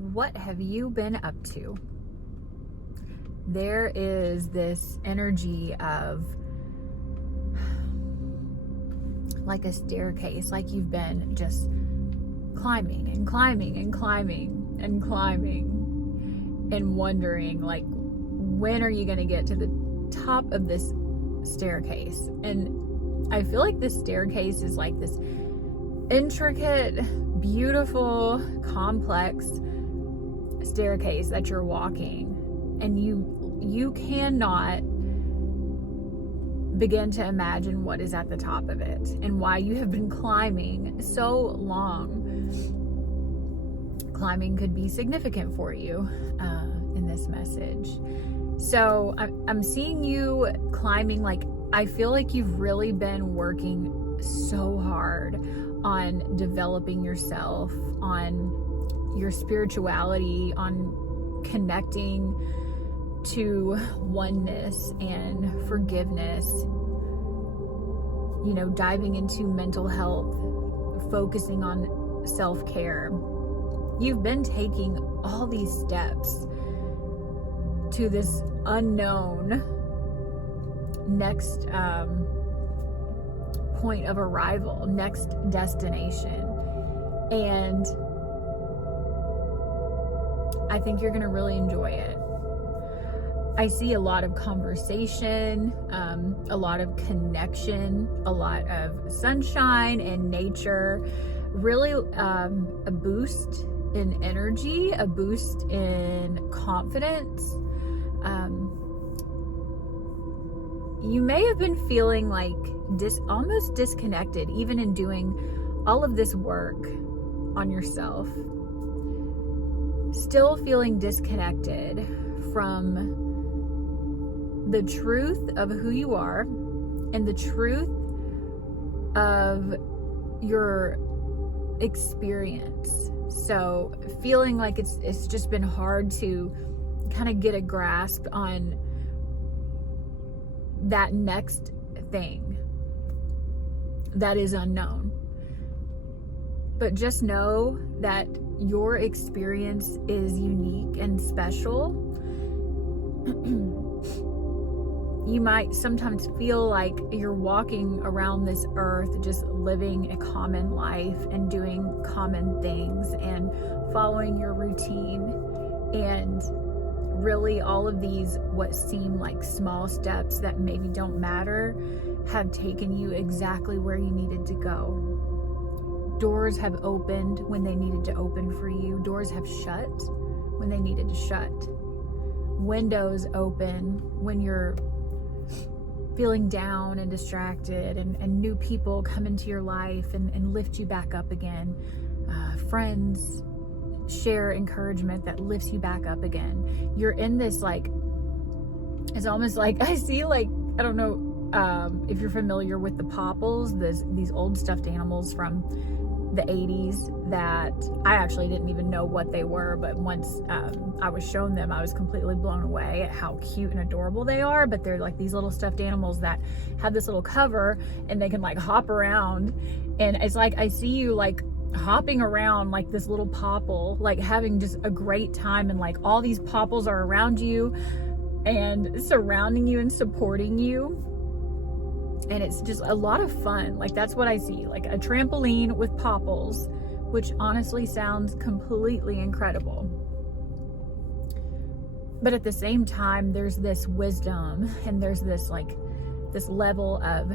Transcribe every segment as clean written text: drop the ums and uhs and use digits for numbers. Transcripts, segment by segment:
what have you been up to? There is this energy of like a staircase, like you've been just climbing and climbing and climbing and climbing and wondering, like, when are you going to get to the top of this staircase? And I feel like this staircase is like this intricate, beautiful, complex staircase that you're walking, and you cannot begin to imagine what is at the top of it and why you have been climbing so long. Climbing could be significant for you in this message. So I'm seeing you climbing, like, I feel like you've really been working so hard on developing yourself, on your spirituality, on connecting to oneness and forgiveness, you know, diving into mental health, focusing on self-care. You've been taking all these steps to this unknown next point of arrival, next destination. And I think you're going to really enjoy it. I see a lot of conversation, a lot of connection, a lot of sunshine and nature, really a boost in energy, a boost in confidence. You may have been feeling like almost disconnected, even in doing all of this work on yourself. Still feeling disconnected from the truth of who you are and the truth of your experience. So feeling like it's just been hard to kind of get a grasp on that next thing that is unknown. But just know that your experience is unique and special. You might sometimes feel like you're walking around this earth just living a common life and doing common things and following your routine, and really all of these what seem like small steps that maybe don't matter have taken you exactly where you needed to go. Doors have opened when they needed to open for you. Doors have shut when they needed to shut. Windows open when you're feeling down and distracted, and new people come into your life and lift you back up again. Friends share encouragement that lifts you back up again. You're in this, like, it's almost like I see, like, I don't know if you're familiar with the popples, these old stuffed animals from the 80s that I actually didn't even know what they were, but once I was shown them, I was completely blown away at how cute and adorable they are. But they're like these little stuffed animals that have this little cover and they can like hop around, and it's like I see you like hopping around like this little popple, like having just a great time, and like all these popples are around you and surrounding you and supporting you. And it's just a lot of fun. Like, that's what I see, like a trampoline with popples, which honestly sounds completely incredible. But at the same time, there's this wisdom and there's this like this level of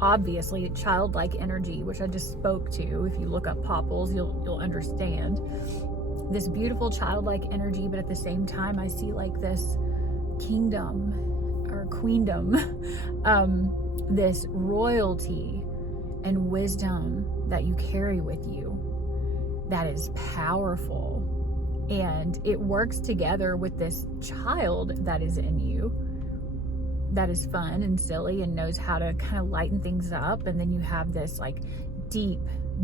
obviously childlike energy, which I just spoke to. If you look up popples, you'll understand this beautiful childlike energy. But at the same time, I see like this kingdom or queendom, this royalty and wisdom that you carry with you that is powerful, and it works together with this child that is in you that is fun and silly and knows how to kind of lighten things up. And then you have this like deep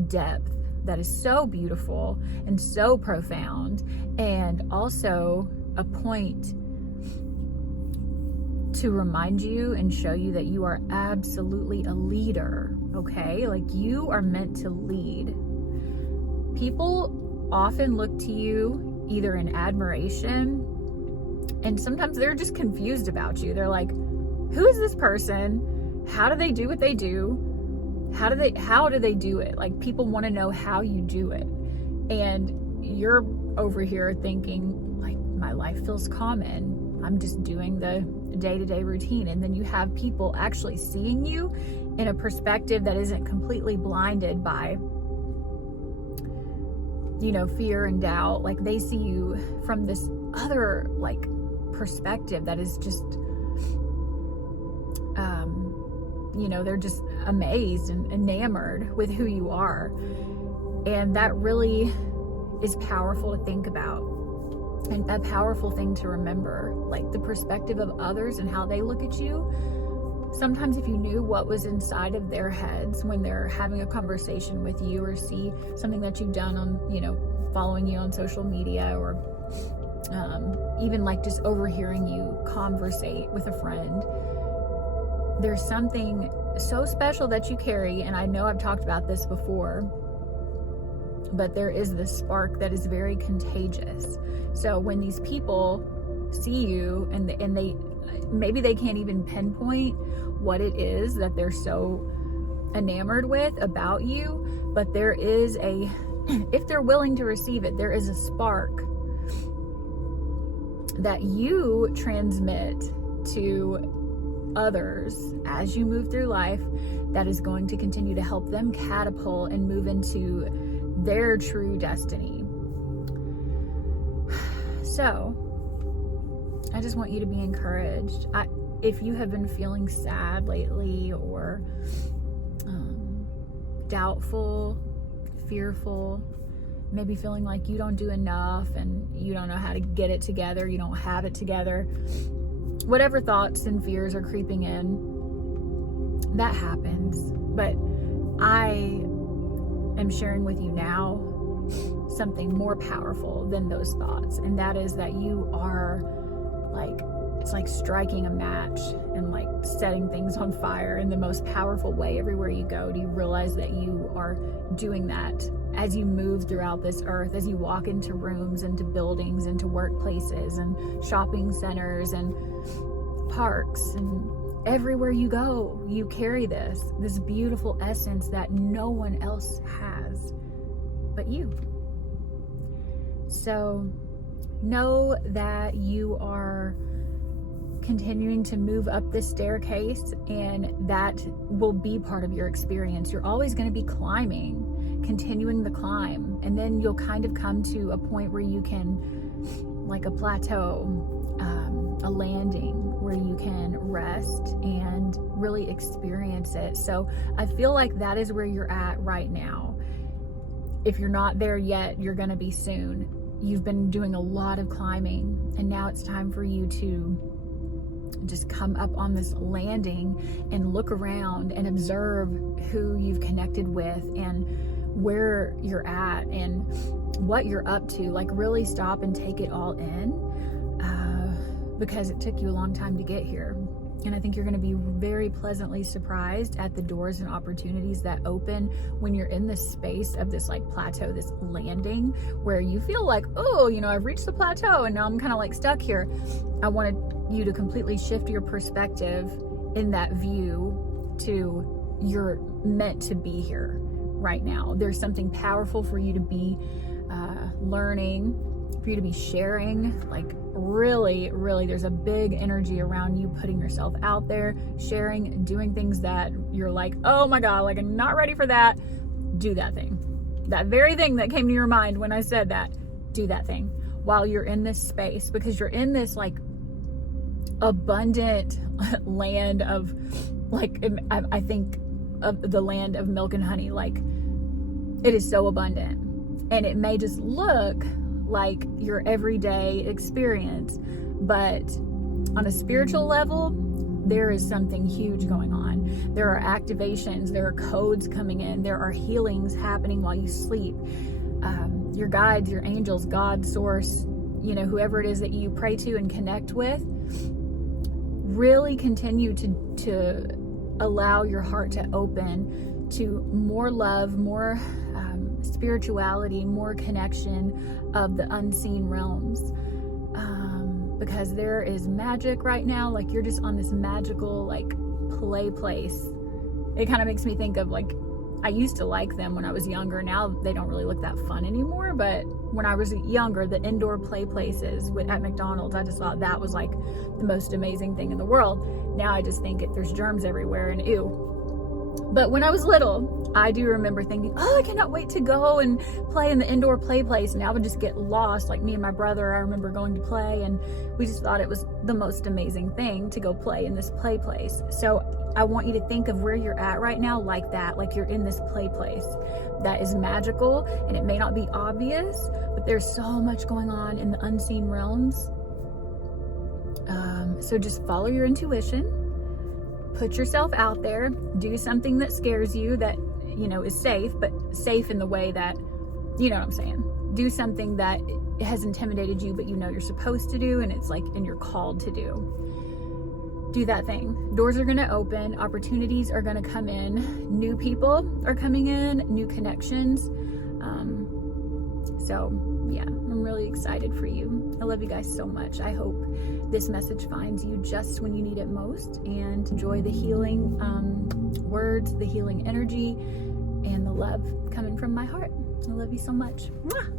depth that is so beautiful and so profound, and also a point to remind you and show you that you are absolutely a leader, okay? Like, you are meant to lead. People often look to you either in admiration, and sometimes they're just confused about you. They're like, who is this person? How do they do what they do? How do they do it? Like, people want to know how you do it. And you're over here thinking, like, my life feels common. I'm just doing the day-to-day routine. And then you have people actually seeing you in a perspective that isn't completely blinded by, you know, fear and doubt. Like, they see you from this other, like, perspective that is just, you know, they're just amazed and enamored with who you are. And that really is powerful to think about, and a powerful thing to remember, like the perspective of others and how they look at you. Sometimes if you knew what was inside of their heads when they're having a conversation with you, or see something that you've done on, you know, following you on social media, or even like just overhearing you conversate with a friend, there's something so special that you carry. And I know I've talked about this before, but there is this spark that is very contagious. So when these people see you and they maybe they can't even pinpoint what it is that they're so enamored with about you, but there is a, if they're willing to receive it, there is a spark that you transmit to others as you move through life that is going to continue to help them catapult and move into their true destiny. So I just want you to be encouraged. If you have been feeling sad lately, or doubtful, fearful, maybe feeling like you don't do enough and you don't know how to get it together, you don't have it together, whatever thoughts and fears are creeping in, that happens. But I am sharing with you now something more powerful than those thoughts, and that is that you are, like, it's like striking a match and like setting things on fire in the most powerful way everywhere you go. Do you realize that you are doing that as you move throughout this earth, as you walk into rooms, into buildings, into workplaces and shopping centers and parks, and everywhere you go, you carry this beautiful essence that no one else has but you. So know that you are continuing to move up this staircase, and that will be part of your experience. You're always going to be climbing, continuing the climb, and then you'll kind of come to a point where you can, like a plateau, a landing where you can rest and really experience it. So I feel like that is where you're at right now. If you're not there yet, you're going to be soon. You've been doing a lot of climbing, and now it's time for you to just come up on this landing and look around and observe who you've connected with and where you're at and what you're up to. Like, really stop and take it all in, because it took you a long time to get here. And I think you're going to be very pleasantly surprised at the doors and opportunities that open when you're in this space of this, like, plateau, this landing, where you feel like, oh, you know, I've reached the plateau and now I'm kind of like stuck here. I wanted you to completely shift your perspective in that view to, you're meant to be here right now. There's something powerful for you to be learning, for you to be sharing. Like, really, really, there's a big energy around you putting yourself out there, sharing, doing things that you're like, oh my God, like, I'm not ready for that. Do that thing. That very thing that came to your mind when I said that, do that thing while you're in this space, because you're in this, like, abundant land of, like, I think of the land of milk and honey. Like, it is so abundant, and it may just look like your everyday experience, but on a spiritual level, there is something huge going on. There are activations, there are codes coming in, there are healings happening while you sleep. Your guides, your angels, God, source, you know, whoever it is that you pray to and connect with, really continue to allow your heart to open to more love, more spirituality, more connection of the unseen realms. Because there is magic right now. Like, you're just on this magical, like, play place. It kind of makes me think of, like, I used to like them when I was younger. Now they don't really look that fun anymore. But when I was younger, the indoor play places at McDonald's, I just thought that was like the most amazing thing in the world. Now I just think there's germs everywhere and ew. But when I was little, I do remember thinking, oh, I cannot wait to go and play in the indoor play place. And I would just get lost. Like, me and my brother, I remember going to play, and we just thought it was the most amazing thing to go play in this play place. So I want you to think of where you're at right now like that, like you're in this play place that is magical, and it may not be obvious, but there's so much going on in the unseen realms. So just follow your intuition. Put yourself out there, do something that scares you, that, you know, is safe, but safe in the way that, you know what I'm saying? Do something that has intimidated you, but you know you're supposed to do, and it's like, and you're called to do. Do that thing. Doors are going to open, opportunities are going to come in, new people are coming in, new connections. So yeah, I'm really excited for you. I love you guys so much. I hope this message finds you just when you need it most, and enjoy the healing words, the healing energy, and the love coming from my heart. I love you so much. Mwah!